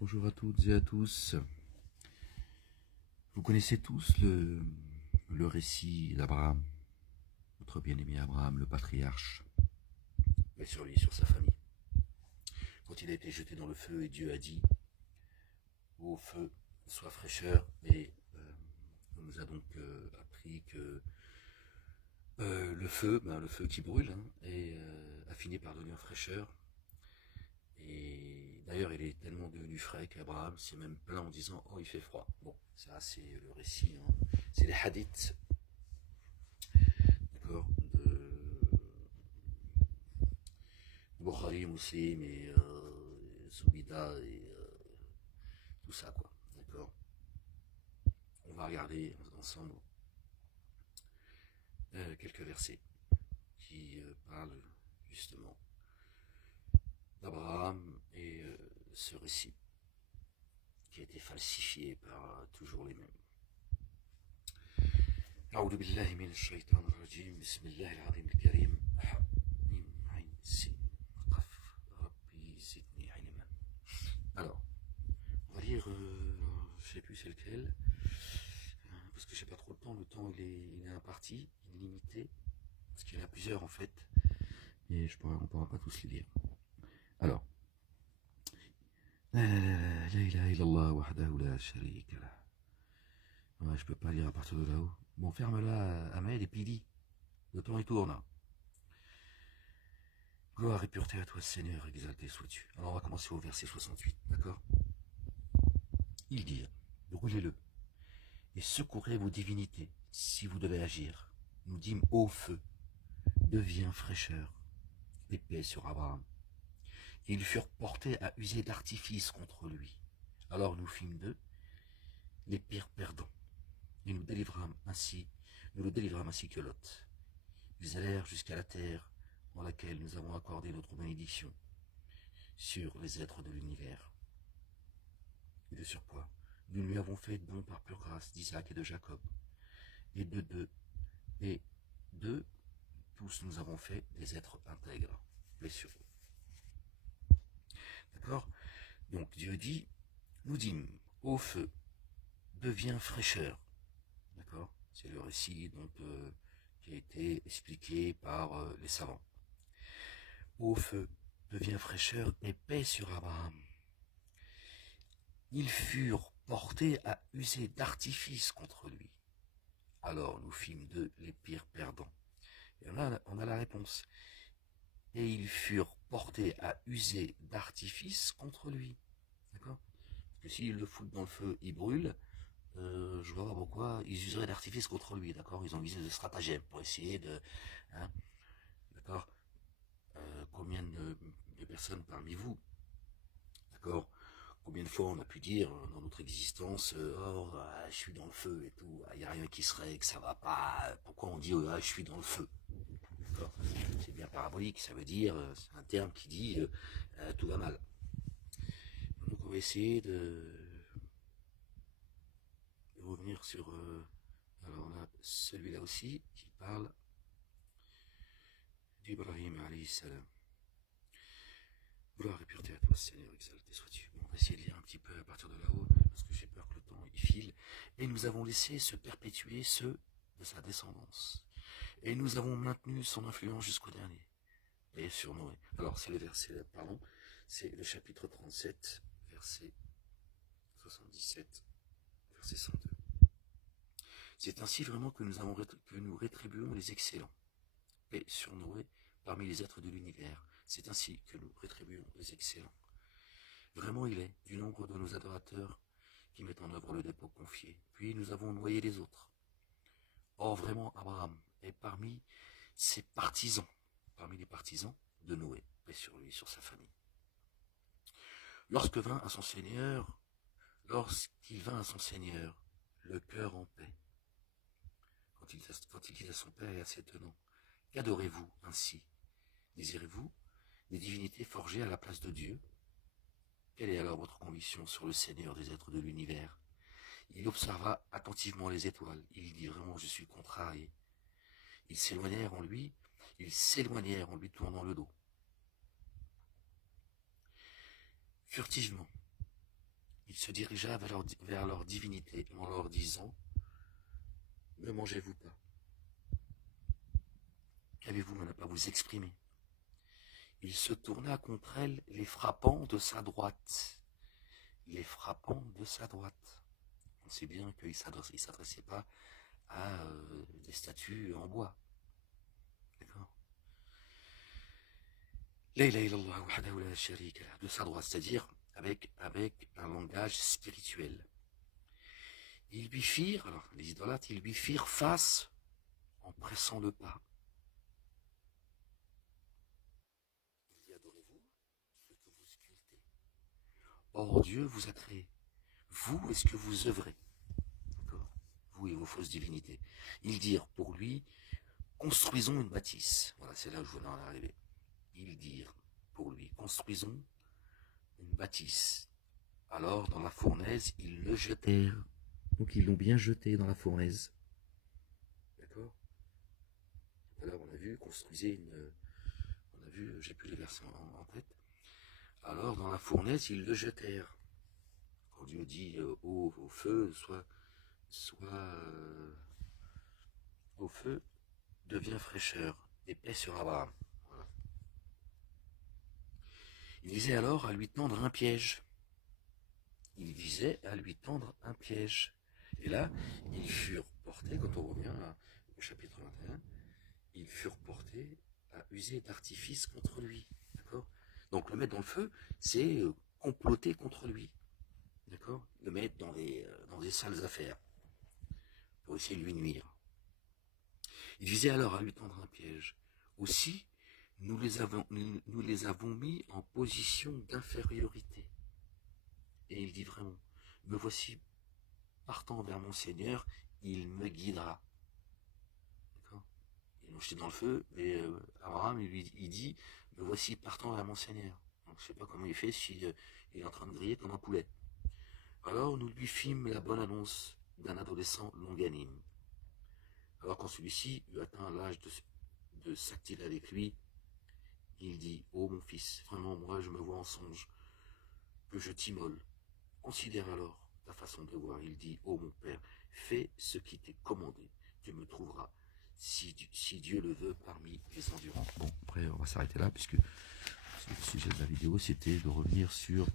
Bonjour à toutes et à tous. Vous connaissez tous le récit d'Abraham, notre bien-aimé Abraham, le patriarche, mais sur lui, sur sa famille. Quand il a été jeté dans le feu et Dieu a dit au feu, sois fraîcheur, et on nous a donc appris que le feu qui brûle, a fini par devenir fraîcheur. Et d'ailleurs, il est tellement devenu frais qu'Abraham s'est même plaint en disant « Oh, il fait froid ». Bon, ça c'est le récit, hein. C'est les hadiths, d'accord, de Bukhari, Muslim et Soubida et tout ça, quoi, d'accord. On va regarder ensemble quelques versets qui parlent justement d'Abraham et ce récit qui a été falsifié par toujours les mêmes. أعوذ بالله من الشيطان الرجيم بسم الله العظيم الكريم حميم عين سين قف ربي زدني علما. Alors, on va lire, je sais plus c'est lequel, parce que j'ai pas trop le temps il est imparti, il est limité, parce qu'il y en a plusieurs en fait, et on pourra pas tous les lire. Alors, La ilaha illallah wahdahu la sharika lah. Ouais, je peux pas lire à partir de là-haut. Bon, ferme-la, Ahmed, et puis lis. Le temps il tourne. Gloire et pureté à toi, Seigneur, exalté sois-tu. Alors on va commencer au verset 68, d'accord? Il dit, brûlez-le, et secourez vos divinités, si vous devez agir. Nous dîmes au feu, deviens fraîcheur, et paix sur Abraham. Et ils furent portés à user d'artifice contre lui. Alors nous fîmes d'eux les pires perdants. Et nous le délivrâmes ainsi que Lot. Ils allèrent jusqu'à la terre dans laquelle nous avons accordé notre bénédiction sur les êtres de l'univers. Et de surpoids, nous lui avons fait don par pure grâce d'Isaac et de Jacob. Et de tous nous avons fait des êtres intègres. Mais sur eux. D'accord? Donc Dieu dit, nous dîmes au feu, devient fraîcheur. D'accord? C'est le récit donc, qui a été expliqué par les savants. Au feu, devient fraîcheur et paix sur Abraham. Ils furent portés à user d'artifice contre lui. Alors nous fîmes d'eux les pires perdants. Et on a la réponse. Et ils furent portés à user d'artifice contre lui. D'accord? Parce que s'ils le foutent dans le feu, il brûle. Je vois pas pourquoi ils useraient d'artifice contre lui, d'accord? Ils ont visé de stratagèmes pour essayer de... Hein, d'accord? Combien de personnes parmi vous, d'accord? Combien de fois on a pu dire dans notre existence, oh, je suis dans le feu et tout, il n'y a rien qui se règle, ça va pas, pourquoi on dit, je suis dans le feu? C'est bien parabolique, ça veut dire, c'est un terme qui dit, tout va mal. Donc on va essayer de revenir sur... alors on a celui-là aussi qui parle d'Ibrahim alayhi salam. Gloire et pureté à toi, Seigneur, exalté sois-tu. Bon, on va essayer de lire un petit peu à partir de là-haut, parce que j'ai peur que le temps il file. Et nous avons laissé se perpétuer ceux de sa descendance. Et nous avons maintenu son influence jusqu'au dernier. Et sur Noé. Alors c'est le verset, pardon, c'est le chapitre 37, verset 77, verset 102. C'est ainsi vraiment que nous rétribuons les excellents. Et sur Noé, parmi les êtres de l'univers, c'est ainsi que nous rétribuons les excellents. Vraiment il est du nombre de nos adorateurs qui mettent en œuvre le dépôt confié. Puis nous avons noyé les autres. Or vraiment Abraham est parmi ses partisans, parmi les partisans de Noé, et sur lui, sur sa famille. Lorsqu'il vint à son Seigneur, le cœur en paix, quand il dit à son père et à ses tenants, qu'adorez-vous ainsi? Désirez-vous des divinités forgées à la place de Dieu? Quelle est alors votre conviction sur le Seigneur des êtres de l'univers? Il observa attentivement les étoiles. Il dit vraiment, je suis contrarié. Ils s'éloignèrent en lui tournant le dos. Furtivement, il se dirigea vers leur divinité en leur disant: ne mangez-vous pas? Qu'avez-vous à ne pas vous exprimer? Il se tourna contre elle, les frappant de sa droite. Les frappant de sa droite. On sait bien qu'il ne s'adressait pas à des statues en bois. D'accord? La ilaha illallah wahdahu la sharika lah, de sa droite, c'est-à-dire avec un langage spirituel. Ils lui firent, alors les idolâtres, ils lui firent face en pressant le pas. Il dit: adorez-vous ce que vous sculptez. Or Dieu vous a créé. Vous, est-ce que vous œuvrez? D'accord? Vous et vos fausses divinités. Ils dirent pour lui: construisons une bâtisse. Voilà, c'est là où je voulais en arriver. Ils dirent pour lui: construisons une bâtisse. Alors, dans la fournaise, ils le jetèrent. Donc, ils l'ont bien jeté dans la fournaise. D'accord? Tout à l'heure, on a vu, construisez une... On a vu, j'ai plus les versets en tête. Alors, dans la fournaise, ils le jetèrent. Quand Dieu dit au feu, soit au feu, devient fraîcheur, épais sur Abraham. Voilà. Il visait alors à lui tendre un piège. Il visait à lui tendre un piège. Et là, ils furent portés, quand on revient au chapitre 21, ils furent portés à user d'artifice contre lui. D'accord? Donc le mettre dans le feu, c'est comploter contre lui. D'accord? Le mettre dans des sales affaires, pour essayer de lui nuire. Il visait alors à lui tendre un piège. Aussi, nous les avons mis en position d'infériorité. Et il dit vraiment: me voici partant vers mon Seigneur, il me guidera. D'accord? Ils l'ont jeté dans le feu, et Abraham, il dit: me voici partant vers mon Seigneur. Donc je ne sais pas comment il fait, s'il est en train de griller comme un poulet. Alors nous lui fîmes la bonne annonce d'un adolescent longanime. Alors quand celui-ci eut atteint l'âge de s'activer avec lui, il dit: ô mon fils, vraiment moi je me vois en songe, que je t'immole. Considère alors ta façon de voir. Il dit: ô mon père, fais ce qui t'est commandé, tu me trouveras, si Dieu le veut, parmi les endurants. Bon, après on va s'arrêter là, puisque le sujet de la vidéo c'était de revenir sur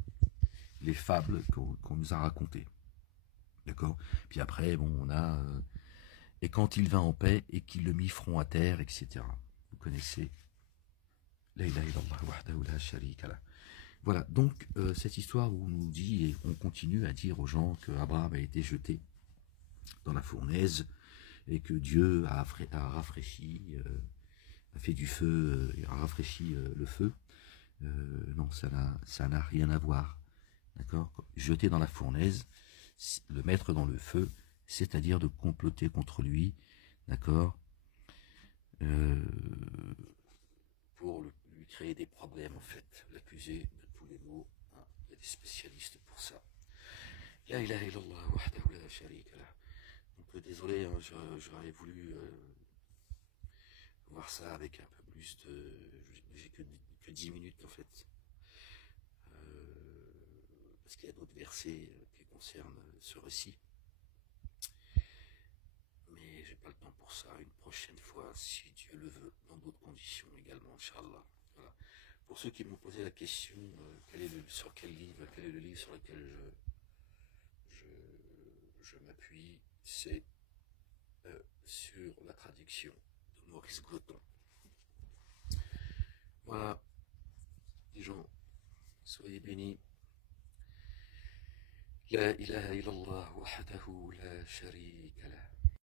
les fables qu'on nous a racontées. D'accord? Puis après, bon, on a et quand il vint en paix et qu'il le mit front à terre, etc. Vous connaissez. La ilaha illallah wahdahu la sharika lah. Voilà, donc cette histoire où on nous dit, et on continue à dire aux gens que Abraham a été jeté dans la fournaise et que Dieu a rafraîchi, a fait du feu, a rafraîchi le feu. Non, ça n'a rien à voir. D'accord? Jeter dans la fournaise, le mettre dans le feu, c'est-à-dire de comploter contre lui, d'accord, pour lui créer des problèmes en fait, l'accuser de tous les maux. Hein. Il y a des spécialistes pour ça. La ilaha illallah wahdahu la sharika lah. Donc désolé, hein, j'aurais voulu voir ça avec un peu plus de... J'ai que 10 minutes en fait. Parce qu'il y a d'autres versets qui concernent ce récit. Mais j'ai pas le temps pour ça. Une prochaine fois, si Dieu le veut, dans d'autres conditions également, Inch'Allah. Voilà. Pour ceux qui m'ont posé la question, sur quel livre, quel est le livre sur lequel je m'appuie, c'est sur la traduction de Maurice Gloton. Voilà, les gens, soyez bénis. La ilaha illallah wahdahu la sharika lah.